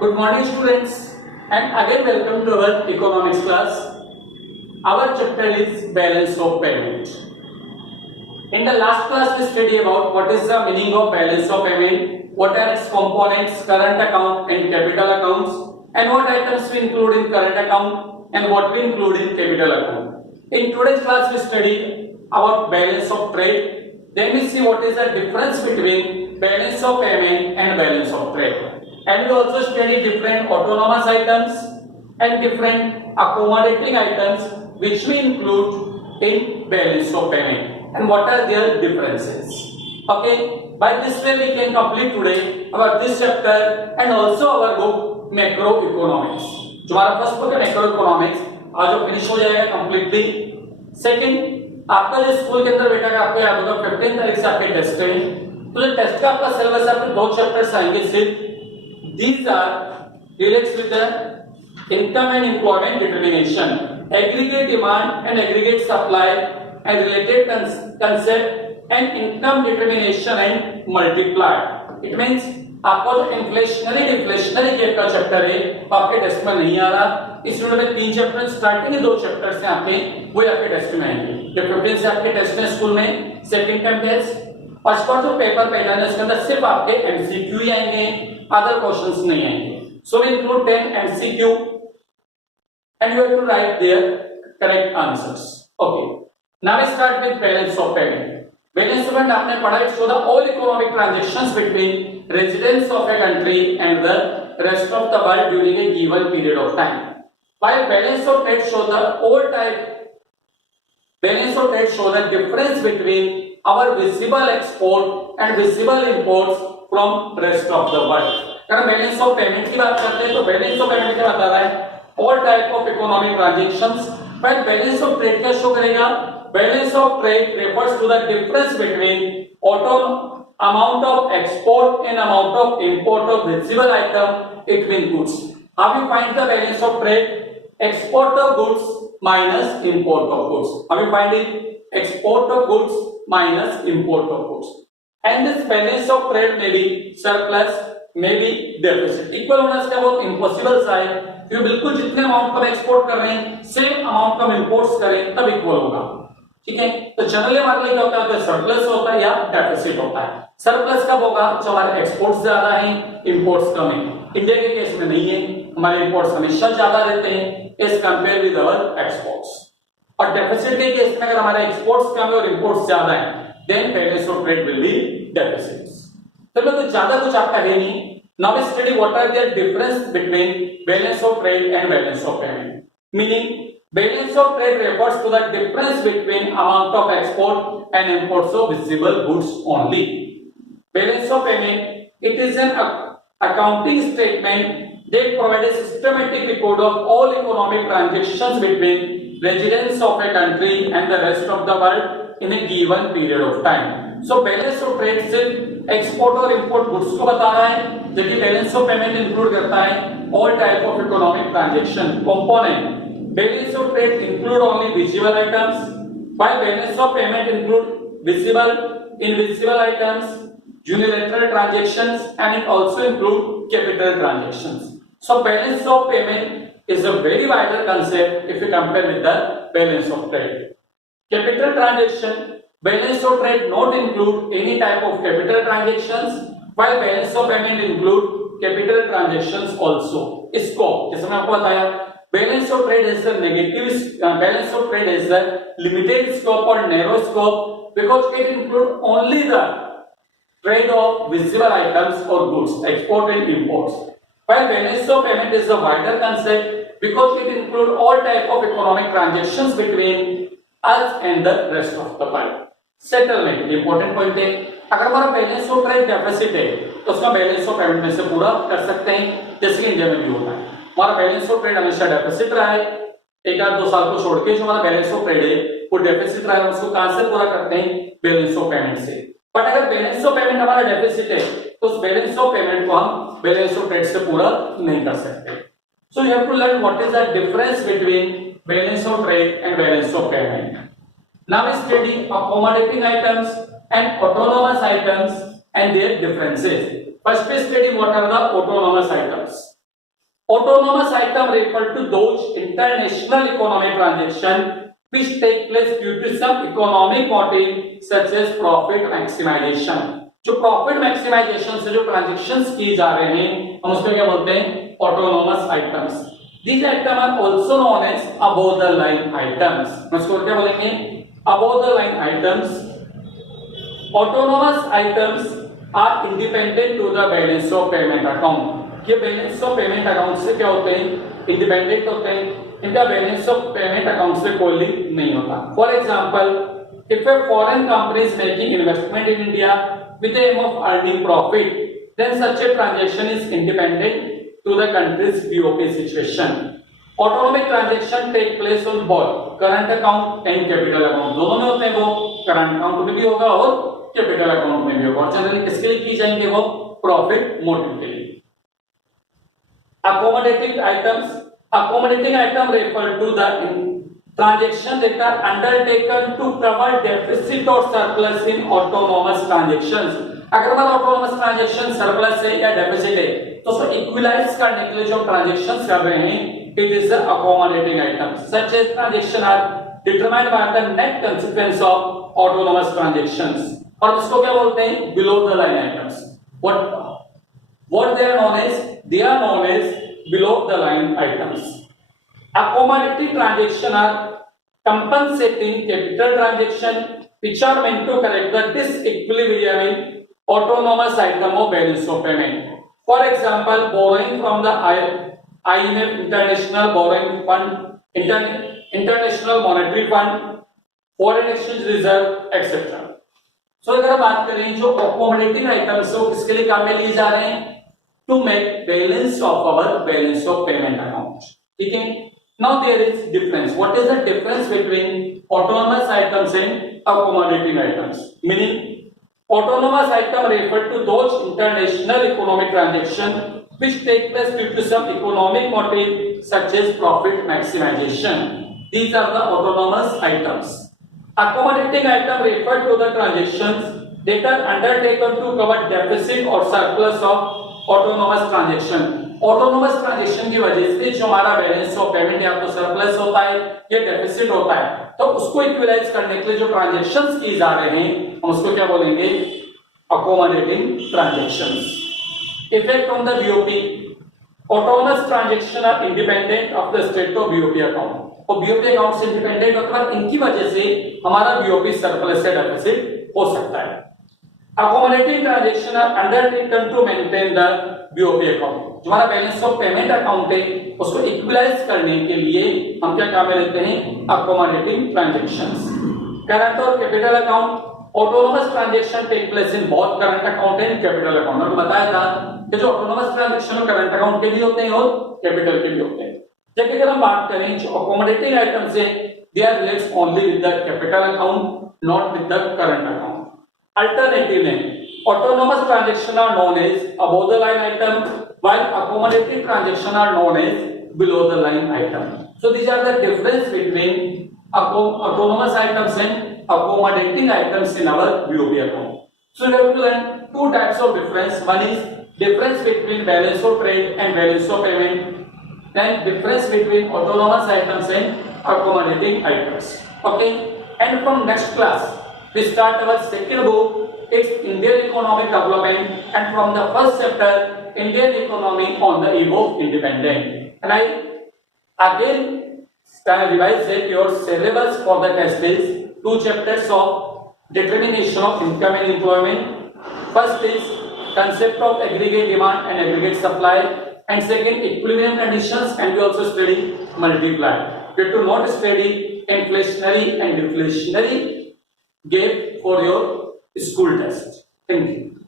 Good morning students and again welcome to our economics class. Our chapter is balance of payment. In the last class we studied about what is the meaning of balance of payment, what are its components, current account and capital accounts, and what items we include in current account and what we include in capital account. In today's class we studied about balance of trade. Then we see what is the difference between balance of payment and balance of trade. And we also study different autonomous items and different accommodating items which we include in balance of payment and what are their differences. Okay, by this way we can complete today our this chapter and also our book macroeconomics. जो हमारा first book है macroeconomics आज वो finish हो जाएगा completely. Second, आपका जो school के अंदर बेटा का आपको याद होगा 15 तारीख से आपके टेस्ट है, तो जो टेस्ट का आपका सिलेबस है आपके दो चैप्टर्स आएंगे सिर्फ. These are relates with the income and employment determination, aggregate demand and aggregate supply, and related concept and income determination and multiply. It means आपको जो इन्फ्लेशनरी डिफ्लेशनरी के का चैप्टर है वो आपके टेस्ट में नहीं आ रहा. इस यूनिट में तीन चैप्टर स्टार्टिंग के दो चैप्टर्स हैं आपके वो आपके टेस्ट में आएंगे. ये 15 से आपके टेस्ट है स्कूल में सेकंड टर्म टेस्ट. फर्स्ट का जो पेपर पहला है उसके अंदर सिर्फ आपके एमसीक्यू ही आएंगे, other questions नहीं आएंगे. So we include 10 MCQ and you have to write their correct answers. Okay. Now we start with balance of payment. Balance of payment आपने पढ़ा है, show the all economic transactions between residents of a country and the rest of the world during a given period of time. While balance of trade show the all type. Balance of trade show the difference between our visible export and visible imports from rest of the world. अगर balance of payment की बात करते हैं तो balance of payment क्या बता रहा है, all type of economic transactions. पर बैलेंस ऑफ ट्रेड क्या शो करेगा, balance of trade refers to the difference between amount of export and amount of import of visible item between goods. How we find the balance of trade? Export of goods minus import of goods. How we find it? Export of goods minus import of goods. And this balance of trade may be surplus, may be deficit. Equal होना इसका बहुत impossible सा है, क्योंकि बिल्कुल जितने amount का export कर रहे हैं सेम अमाउंट का इंपोर्ट्स करें तब इक्वल होगा. ठीक है, तो जनरली हमारे लिए क्या होता है, सरप्लस होता है या डेफिसिट होता है. सरप्लस कब होगा, जब हमारे एक्सपोर्ट्स ज्यादा हैं इंपोर्ट्स कम हैं. इंडिया के केस में नहीं है, हमारे इंपोर्ट्स हमेशा ज्यादा रहते हैं as compare with our exports. और डेफिसिट के केस में अगर हमारे एक्सपोर्ट्स कम है और इंपोर्ट्स ज्यादा हैं then balance of trade will be deficits. चलो तो ज्यादा कुछ आपका है नहीं. Now we study what are the difference between balance of trade and balance of payment. Meaning balance of trade refers to the difference between amount of export and imports of visible goods only. Balance of payment, it is an accounting statement that provides a systematic record of all economic transactions between residents of a country and the rest of the world in a given period of time. So balance of trade सिर्फ export और import goods को बता रहा है, जबकि balance of payment include करता है all type of economic transaction component. Balance of trade include only visible items, while balance of payment include visible, invisible items, unilateral transactions, and it also include capital transactions. So balance of payment is a very wider concept if you compare with the balance of trade. Capital transaction, balance of trade not include any type of capital transactions, while balance of payment include capital transactions also. Scope, जैसे मैं आपको बताया, balance of trade is the negative, balance of trade is the limited scope or narrow scope because it include only the trade of visible items or goods, export and imports. While balance of payment is a wider concept because it include all type of economic transactions between us and the rest of the world. Settlement important point है. अगर हमारा balance of trade deficit है तो उसका balance of payment में से पूरा कर सकते हैं, जैसे कि इंडिया में भी होता है. हमारा बैलेंस ऑफ ट्रेड हमेशा डेफिसिट रहा है, एक आध दो साल को छोड़ के जो हमारा बैलेंस ऑफ ट्रेड है वो डेफिसिट रहा है, उसको कहां से पूरा करते हैं, बैलेंस ऑफ पेमेंट से. बट अगर बैलेंस ऑफ पेमेंट हमारा डेफिसिट है तो उस बैलेंस ऑफ पेमेंट को हम बैलेंस ऑफ ट्रेड से पूरा नहीं कर सकते. So you have to learn what is the difference between balance of trade and balance of payment. Now we study accommodating items and autonomous items and their differences. First we study what are the autonomous items. Autonomous item refer to those international economic transactions which take place due to some economic motive such as profit maximization. जो profit maximisation से जो transactions की जा रहे हैं हम उसको क्या बोलते हैं? Autonomous items. These items are also known as above the line items. इसको क्या बोलेंगे? Above the line items. Autonomous items are independent to the balance of payment account. ये बैलेंस ऑफ पेमेंट अकाउंट से क्या होते हैं? इंडिपेंडेंट होते हैं. इनका बैलेंस ऑफ पेमेंट अकाउंट से कोई लिंक नहीं होता. For example, if a foreign company is making investment in India with the aim of earning profit, then such a transaction is independent to the country's BOP situation. Autonomic transaction take place on both current account and capital account. दोनों में होते हैं. वो current account में भी होगा और capital account में भी होगा. और जनरली किसके लिए की जाएंगे? वो प्रॉफिट मोटिव के लिए. Accommodating items. Accommodating item refer to the transaction that are undertaken to cover deficit or surplus in autonomous transactions. अगर हमारा autonomous transaction surplus है या deficit है तो उसको equalize करने के लिए जो transactions कर रहे हैं it is the accommodating items. Such as transaction are determined by the net consequence of autonomous transactions. और इसको क्या बोलते हैं? Below the line items. What they are known as? They are known as below the line items. Accommodating transaction are compensating capital transaction which are meant to correct the disequilibrium in autonomous item of balance of payment. For example, borrowing from the IMF, International Borrowing Fund, International Monetary Fund, Foreign Exchange Reserve, etc. So अगर बात करें जो accommodating items हो किसके लिए काम में लिए जा रहे हैं? To make balance of our balance of payment account. ठीक है. Now there is difference. What is the difference between autonomous items and accommodating items? Meaning, autonomous item refer to those international economic transactions which take place due to some economic motive such as profit maximization. These are the autonomous items. Accommodating item refer to the transactions that are undertaken to cover deficit or surplus of autonomous transaction. Autonomous transaction की वजह से जो हमारा balance of payment या तो surplus होता है या डेफिसिट होता है तो उसको इक्विलाइज करने के लिए जो ट्रांजैक्शंस की जा रहे हैं हम उसको क्या बोलेंगे? Accommodating transactions. Effect on the BOP. Autonomous transaction are independent of the state of BOP account. और बीओपी अकाउंट से इंडिपेंडेंट मतलब इनकी वजह से हमारा बीओपी सरप्लस या डेफिसिट हो सकता है. Accommodating transaction are undertaken to maintain the BOP account. जो हमारा बैलेंस ऑफ पेमेंट अकाउंट है उसको इक्विलाइज करने के लिए हम क्या काम में लेते हैं? accommodating transactions. करंट और capital account. Autonomous transaction take place in both current account and capital account. और बताया था कि जो ऑटोनोमस ट्रांजैक्शन करंट अकाउंट के भी होते हैं और कैपिटल के भी होते हैं. जबकि अगर हम बात करें जो accommodating items है they are relates only with the capital account, not with the current account. Alternatively, autonomous transactions are known as above the line item, while accommodating transactions are known as below the line item. So these are the difference between autonomous items and accommodating items in our BOP account. So we have to learn two types of difference. One is difference between balance of trade and balance of payment, and difference between autonomous items and accommodating items. Okay, and from next class we start our second book, it's Indian Economic Development, and from the first chapter, Indian Economy on the Eve of Independence. And I again revise that your syllabus for the test is 2 chapters of determination of income and employment. First is concept of aggregate demand and aggregate supply, and second equilibrium conditions, and we also study multiply. You have to not study inflationary and deflationary gap for your school test. Thank you.